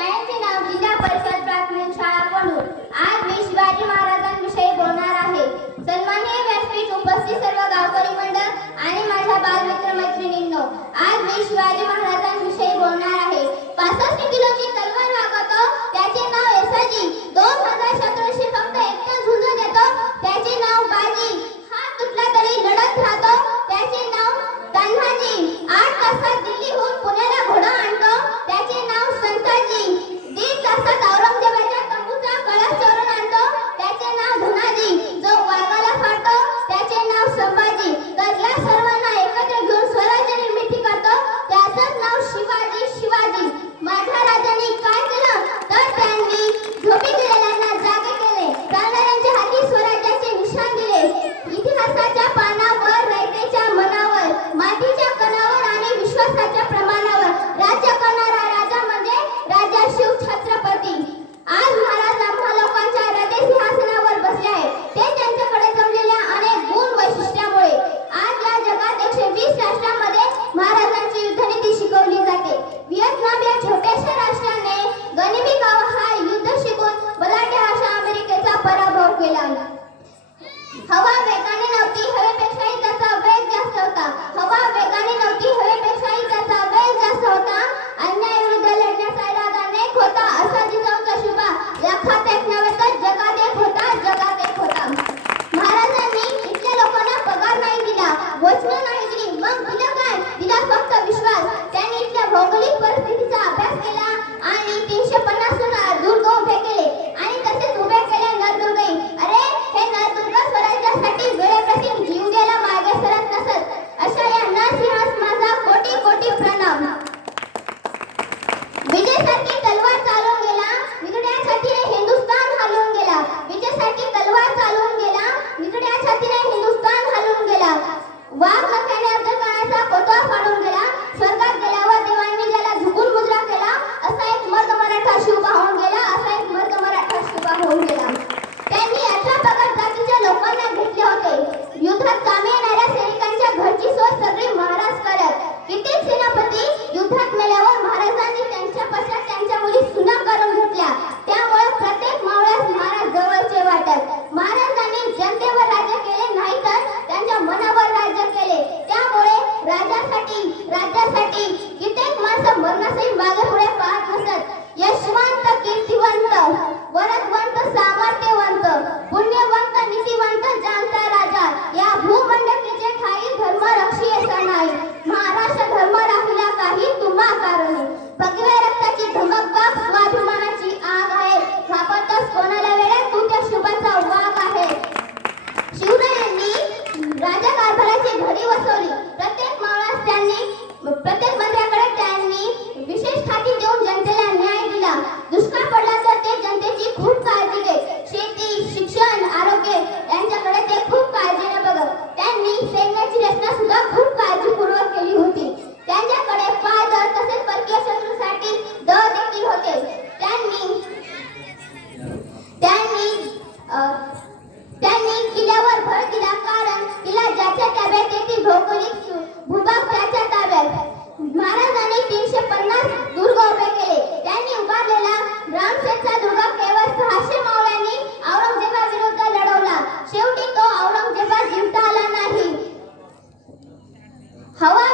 शाळेचे नाव जिल्हा परिषद प्राथमिक शाळा पणूर. आज मी शिवाजी महाराजांविषयी बोलणार आहे. सन्माननीय व्यासपीठ, उपस्थित सर्व गावकरी मंडळ आणि माझ्या बालमित्र मैत्रिणींनो, आज मी शिवाजी महाराजांविषयी बोलणार आहे. 65 किलोची तलवार वागवतो त्याचे नाव येसाजी. 2000 शत्रूंशी फक्त एकटा झुंज देतो त्याचे नाव बाजी. हात तुटला तरी लढत राहतो त्याचे नाव तान्हाजी. 8 तासात दिल्लीहून पुण्याला घोडा आणतो त्याचे नाव संताजी. 1.5 तासात औरंगजेबाच्या तंबूचा कळस चोरून आणतो त्याचे नाव धनाजी. जो वाघाला फाडतो त्याचे नाव संभाजी. तर या सर्वांना एकत्र घेऊन स्वराज्य निर्मिती करतो त्याचं नाव शिवाजी. शिवाजी माझ्या राजांनी काय केलं तर त्यांनी झोपी गेलेल्यांना जागे केले, चालणाऱ्यांच्या हाती स्वराज्याचे निशाण दिले. इतिहासाच्या पानावर, रयतेच्या मनावर, मातीच्या कणावर आणि विश्वासाच्या प्रमाणावर राज्य करणारा राजा म्हणजे राजा शिव छत्रपती. आज महाराज आम्हा लोकांच्या हृदय सिंहासनावर बसले आहेत. ते त्यांच्याकडे जमलेल्या अनेक गुण वैशिष्ट्यामुळे. आज या जगात 120 राष्ट्रांमध्ये महाराजांची युद्धनीती शिकवली जाते. व्हिएतनाम या छोट्याशा राष्ट्राने गनिमी गाव हा युद्ध शिकून बलाढ्य अशा अमेरिकेचा पराभव केला. हवा वेगाने नव्हती, हवेपेक्षाही त्याचा वेग जास्त होता. हवा वेगाने नव्हती, हवेपेक्षाही त्याचा वेग जास्त होता. अन्यायाविरुद्ध लढण्याचा इरादा नेक होता. असा जिजाऊचा शुभा लाखात एक नव्हे तर जगात एक होता. जगात एक होता. महाराजांनी इथल्या लोकांना पगार नाही दिला, वचनं नाही दिली, मग दिलं काय? दिला फक्त विश्वास. त्यांनी इथल्या भौगोलिक परिस्थितीचा अभ्यास केला आणि 350 दुर्ग उभे केले आणि तसेच उभे केले नरदुर्गही. अरे हे नरदुर्ग स्वराज्यासाठी वेळेप्रती जीव द्यायला मागे सरत नसत. अशा या नरसिंहास माझा कोटी कोटी प्रणाम. विजयासाठी तलवार चालून गेला, निगड्या छातीने हिंदुस्थान हलवून गेला. विजयासाठी तलवार चालून गेला, निगड्या छातीने हिंदुस्थान हलवून गेला. वाघ नख्याने अफजलखानाचा कोतवाल फाडून गेला. स्वर्गात गेल्यावर देवांनी ज्याला झुकून मुजरा केला, असा एक मर्द मराठा शिवबा होऊन गेला. असा एक मर्द मराठा शिवबा होऊन गेला. त्यांनी 18 पगड जातीच्या लोकांना घेतले होते. युद्धात कामी येणाऱ्या सैनिकांच्या घरची सोय सगळी महाराज करत. कित्येक सेनापती युद्धात मेल्यावर महाराजांनी त्यांच्या पश्चात त्यांच्या मुली सुना करून घेतल्या. त्यामुळे प्रत्येक मावळ्यास महाराज जवळचे वाटत. महाराजांनी जनतेवर राज्य केले नाही तर त्यांच्या मनावर राज्य केले. त्यामुळे राज्यासाठी कित्येक माणसं मरणासही मागे पुढे पाहत नसत. यशवंत, कीर्तिवंत, वरदवंत, सामर्थ्यवंत, पुण्यवंत, नीतिवंत, जाणता राजा या भूमंडळीचे ठाई धर्म रक्षी असा नाही. महाराष्ट्र धर्म राहिला काही तुम्हा कारणे. भगव्या रक्ताची धमक बघ, स्वाभिमानाची आग आहे. घाबरतोस कोणाला वेळेत, तू त्या शुभाचा वाघ आहे. शिवरायांनी राजकारभाराची घडी बसवली. प्रत्येक मंत्र्याकडे त्यांनी विशेष खाती देऊन जनतेला न्याय दिला. दुष्काळ पडला तर ते जनतेची खूप काळजी घेत. शेती, शिक्षण, आरोग्य यांच्याकडे ते खूप काळजीने बघत. त्यांनी सैन्याची रचना सुद्धा खूप काळजीपूर्वक केली होती. त्यांच्याकडे पायदळ तसेच परकीय शत्रूसाठी दळ देखील होते. त्यांनी किल्ल्यावर भर दिला, कारण किल्ला ज्याच्या ताब्यात येते भौगोलिक भूभाग त्याच्या ताब्यात. महाराजांनी 350 दुर्ग उभे केले. त्यांनी उभारलेला रामशेठचा दुर्ग केवळ 600 मावळ्यांनी औरंगजेबाविरुद्ध लढवला. शेवटी तो औरंगजेबा जिंकता आला नाही. हवा